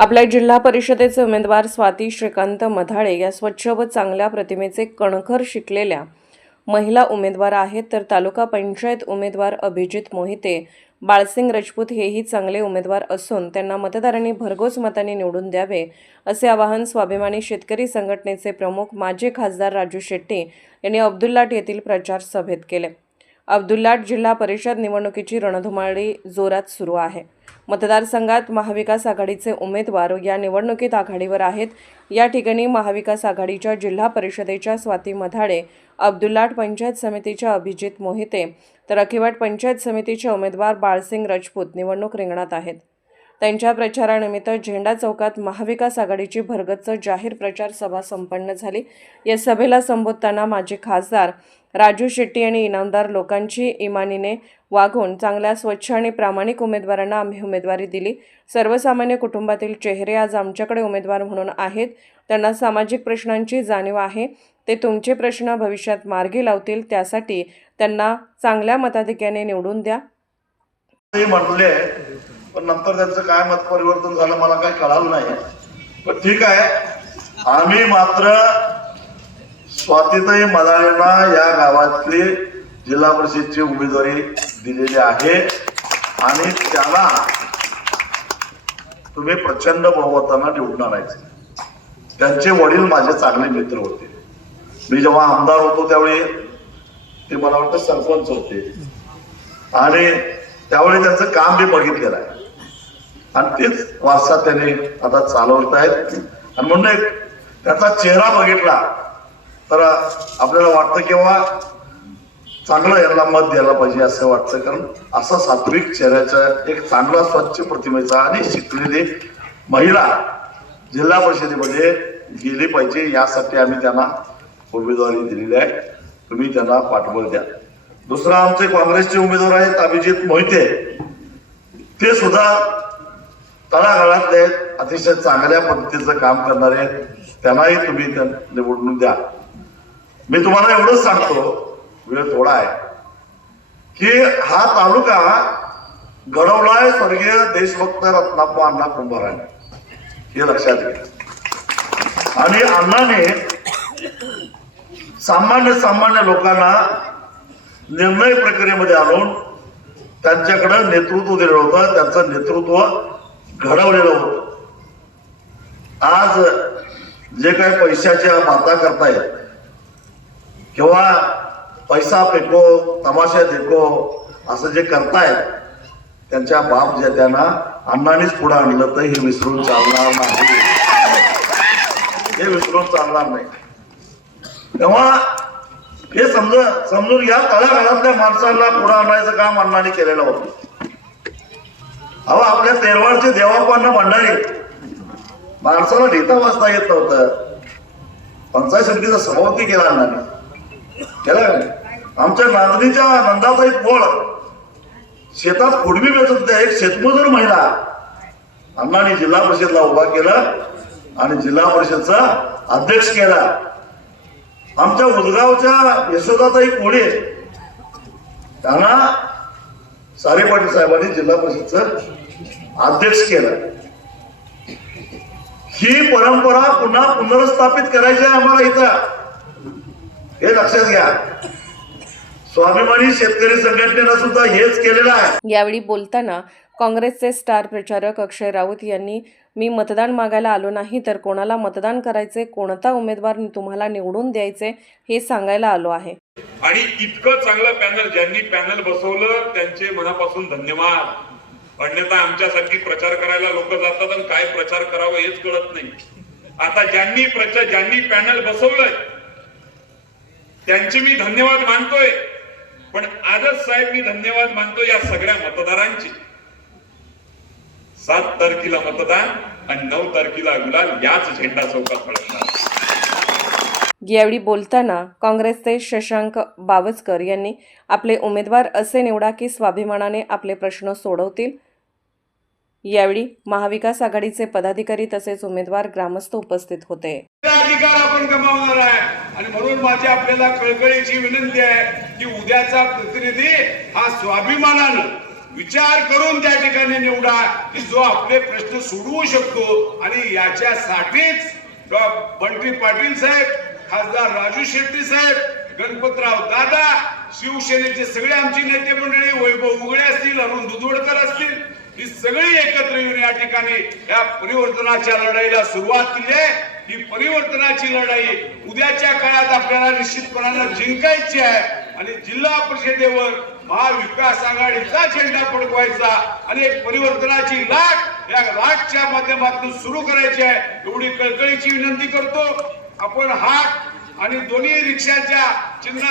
आपल्या जिल्हा परिषदेचे उमेदवार स्वाती श्रीकांत मधाळे या स्वच्छ व चांगल्या प्रतिमेचे कणखर शिकलेल्या महिला उमेदवार आहेत. तर तालुका पंचायत उमेदवार अभिजित मोहिते बाळसिंग राजपूत हेही चांगले उमेदवार असून त्यांना मतदारांनी भरघोस मताने निवडून द्यावे असे आवाहन स्वाभिमानी शेतकरी संघटनेचे प्रमुख माजी खासदार राजू शेट्टी यांनी अब्दुल्लाट येथील प्रचार सभेत केले. अब्दुल्लाट जिल्हा परिषद निवडणुकीची रणधुमाळी जोरात सुरू आहे. मतदारसंघात महाविकास आघाडीचे उमेदवार या निवडणुकीत आघाडीवर आहेत. या ठिकाणी महाविकास आघाडीच्या जिल्हा परिषदेच्या स्वाती मधाडे अब्दुल्लाट पंचायत समितीच्या अभिजित मोहिते तर अखिवाट पंचायत समितीचे उमेदवार बाळसिंग राजपूत निवडणूक रिंगणात आहेत. त्यांच्या प्रचारानिमित्त झेंडा चौकात महाविकास आघाडीची भरगच्च जाहीर प्रचार सभा संपन्न झाली. या सभेला संबोधताना माजी खासदार राजू शेट्टी आणि इनामदार लोकांची इमानीने वागून चांगल्या स्वच्छ आणि प्रामाणिक उमेदवारांना आम्ही उमेदवारी दिली. सर्वसामान्य कुटुंबातील चेहरे आज आमच्याकडे उमेदवार म्हणून आहेत. त्यांना सामाजिक प्रश्नांची जाणीव आहे. ते तुमचे प्रश्न भविष्यात मार्गी लावतील त्यासाठी त्यांना चांगल्या मताधिक्याने निवडून द्या. पण नंतर त्यांचं काय मत परिवर्तन झालं मला काही कळालं नाही. पण ठीक आहे आम्ही मात्र स्वातीताई मदाळेंना या गावातली जिल्हा परिषदची उमेदवारी दिलेली आहे. आणि त्याला तुम्ही प्रचंड बहुमतानं निवडून आणायचे त्यांचे वडील माझे चांगले मित्र होते. मी जेव्हा आमदार होतो त्यावेळी ते मला वाटतं सरपंच होते. आणि त्यावेळी त्यांचं काम मी बघितलेलं आहे. आणि तेच वारसा त्याने आता चालवत आहेत आणि म्हणून एक त्याचा चेहरा बघितला तर आपल्याला वाटतं किंवा चांगलं यांना मत द्यायला पाहिजे असं वाटतं. कारण असा सात्विक चेहऱ्याचा एक चांगला स्वच्छ प्रतिमेचा आणि शिकलेली महिला जिल्हा परिषदेमध्ये गेली पाहिजे यासाठी आम्ही त्यांना उमेदवारी दिलेली आहे. तुम्ही त्यांना पाठबळ द्या. दुसरा आमचे काँग्रेसचे उमेदवार आहेत अभिजित मोहिते. ते सुद्धा तळागाळातले आहेत अतिशय चांगल्या पद्धतीचं काम करणारे आहेत त्यांनाही तुम्ही त्या निवडून द्या. मी तुम्हाला एवढंच सांगतो वेळ थोडा आहे की हा तालुका घडवलाय स्वर्गीय देशभक्त रत्नाप्पा अण्णा कुंभाराने. हे लक्षात घ्या. आणि अण्णाने सामान्य सामान्य लोकांना निर्णय प्रक्रियेमध्ये आणून त्यांच्याकडं नेतृत्व दिलेलं होतं त्यांचं नेतृत्व घडवलेलं होतं. आज जे काही पैशाच्या माता करतायत किंवा पैसा फेको तमाशा देखो असं जे करतायत त्यांच्या बाप जे त्यांना अण्णांनीच पुढे आणलं तर हे विसरून चालणार नाही. हे विसरून चालणार नाही. तेव्हा हे समज समजून या तळागाळातल्या माणसांना पुढे आणायचं काम अण्णांनी केलेलं होतं. अहो आपल्या तेरवाडचे देवापांना मंडळी. माणसाला लिहिता वाचता येत नव्हतं. पंचायत समितीचा सभापती केला अण्णाने केला का आमच्या नांदणीच्या नंदाचा एक पोळ शेतात खुडबी बेचत होत्या एक शेतमजूर महिला. अण्णाने जिल्हा परिषदला उभा केलं आणि जिल्हा परिषदचा अध्यक्ष केला. आमच्या उदगावच्या यशोदाताई पुढे त्यांना सारे पाटील साहेबांनी जिल्हा परिषदचं अध्यक्ष केलं. ही परंपरा पुन्हा पुनर्स्थापित करायची आहे आम्हाला इथं. हे लक्षात घ्या. स्वाभिमानी शेतकरी संघटनेनं सुद्धा हेच केलेलं आहे. यावेळी बोलताना काँग्रेसचे स्टार प्रचारक अक्षय राऊत यांनी मी मतदान मागायला आलो नाही तर कोणाला मतदान करायचे कोणता उमेदवार तुम्हाला निवडून द्यायचे हे सांगायला आलो आहे. आणि इतकं चांगलं पॅनल ज्यांनी पॅनल बसवलं त्यांचे मनापासून धन्यवाद. अन्यथा आमच्यासाठी प्रचार करायला लोक जातात आणि काय प्रचार करावं हेच कळत नाही. आता ज्यांनी प्रचार ज्यांनी पॅनल बसवलंय त्यांचे मी धन्यवाद मानतोय. पण आजच साहेब मी धन्यवाद मानतो या सगळ्या मतदारांचे. सात तारखेला मतदान आणि नऊ तारखेला गुलाल याच झेंडा चौकात फडकणार यावेळी बोलताना काँग्रेसचे शशांक बावस्कर यांनी आपले उमेदवार असे निवडा की स्वाभिमानाने आपले प्रश्न सोडवतील. यावेळी महाविकास आघाडीचे पदाधिकारी तसेच उमेदवार ग्रामस्थ उपस्थित होते. अधिकार आपण गमावणार आहे. आणि म्हणून माझी आपल्याला कळकळीची विनंती आहे. की उद्याचा प्रतिनिधी हा स्वाभिमानानं विचार करून त्या ठिकाणी निवडा की जो आपले प्रश्न सोडवू शकतो. आणि याच्यासाठीच बंटी पाटील साहेब खासदार राजू शेट्टी साहेब गणपतराव दादा शिवसेनेचे सगळे आमची नेते मंडळी वैभव उघडे असतील अरुण दुधवडकर असतील ही सगळी एकत्र येऊन या ठिकाणी या परिवर्तनाच्या लढाईला सुरुवात केली आहे. ही परिवर्तनाची लढाई उद्याच्या काळात आपल्याला निश्चितपणानं जिंकायची आहे. आणि जिल्हा परिषदेवर महाविकास आघाडीचा झेंडा फडकवायचा आणि एक परिवर्तनाची लाट या लाटच्या माध्यमातून सुरू करायची आहे एवढी कळकळीची विनंती करतो. आपण हात आणि दोन्ही रिक्षाच्या चिन्ह